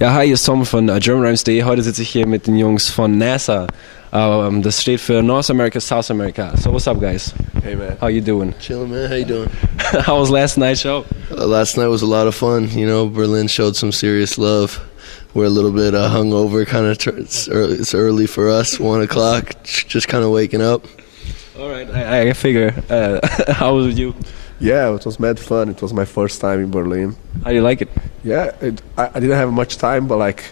Ja, hi, hier ist Tom von GermanRhymes.de. Heute sitze ich hier mit den Jungs von NASA. Das steht für North America, South America. So what's up, guys? Hey, man. How you doing? Chilling, man. How you doing? How was last night's show? Last night was a lot of fun. You know, Berlin showed some serious love. We're a little bit hungover, kind of. It's early for us, 1 o'clock, just kind of waking up. All right, I figure. How was it you? Yeah, it was mad fun. It was my first time in Berlin. How do you like it? Yeah, I didn't have much time, but like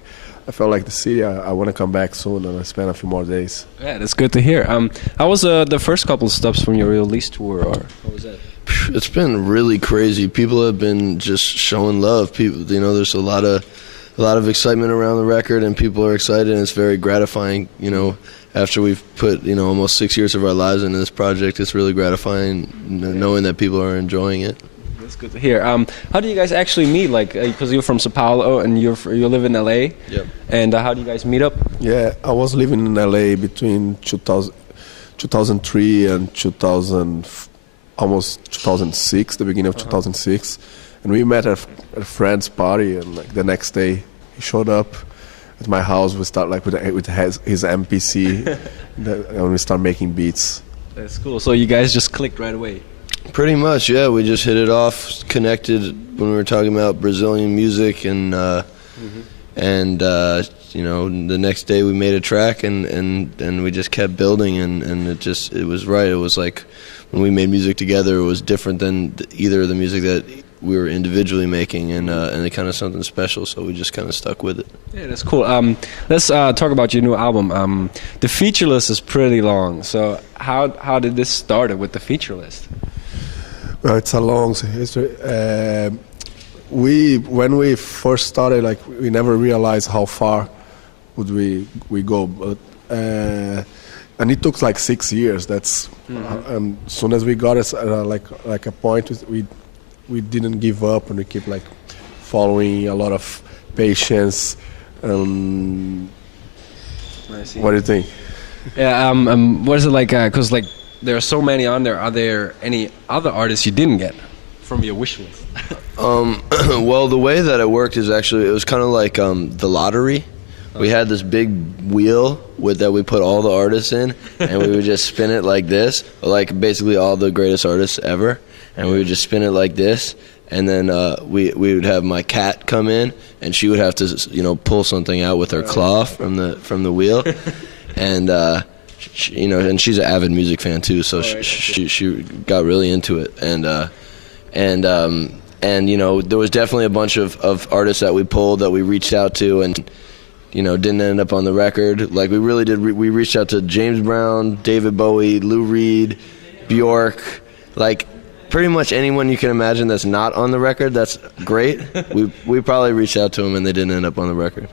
I felt like the city. I want to come back soon and I spend a few more days. Yeah, that's good to hear. How was the first couple of stops from your release tour, or what was that? It's been really crazy. People have been just showing love. People, you know, there's a lot of excitement around the record, and people are excited, and it's very gratifying. You know, after we've put almost 6 years of our lives into this project, it's really gratifying knowing that people are enjoying it. That's good to hear. How do you guys actually meet? Like, because you're from Sao Paulo and you live in LA. Yep. And how do you guys meet up? Yeah, I was living in LA between 2003 and almost 2006, the beginning of 2006, and we met at a friend's party. And like the next day, he showed up at my house. We start like with his MPC, and we start making beats. That's cool. So you guys just clicked right away. Pretty much, yeah. We just hit it off, connected when we were talking about Brazilian music, and the next day we made a track, and we just kept building, and it was right. It was like when we made music together, it was different than either of the music that we were individually making, and it kind of something special. So we just kind of stuck with it. Yeah, that's cool. Let's talk about your new album. The feature list is pretty long. So how did this start with the feature list? Well, it's a long history. When we first started, like we never realized how far would we go, but and it took like 6 years. That's and as soon as we got it, like a point, we didn't give up, and we keep like following a lot of patience. I see. What do you think? Yeah. What is it like? Because like there are so many on there. Are there any other artists you didn't get from your wish list? Well, the way that it worked is actually it was kind of like the lottery. We had this big wheel that we put all the artists in, and we would just spin it like this, like basically all the greatest artists ever, and we would just spin it like this, and then we would have my cat come in, and she would have to pull something out with her claw from the wheel, and and she's an avid music fan too, so she got really into it, and there was definitely a bunch of artists that we pulled that we reached out to, and didn't end up on the record. Like we really did. We reached out to James Brown, David Bowie, Lou Reed, Bjork, like pretty much anyone you can imagine that's not on the record. That's great. We probably reached out to them and they didn't end up on the record.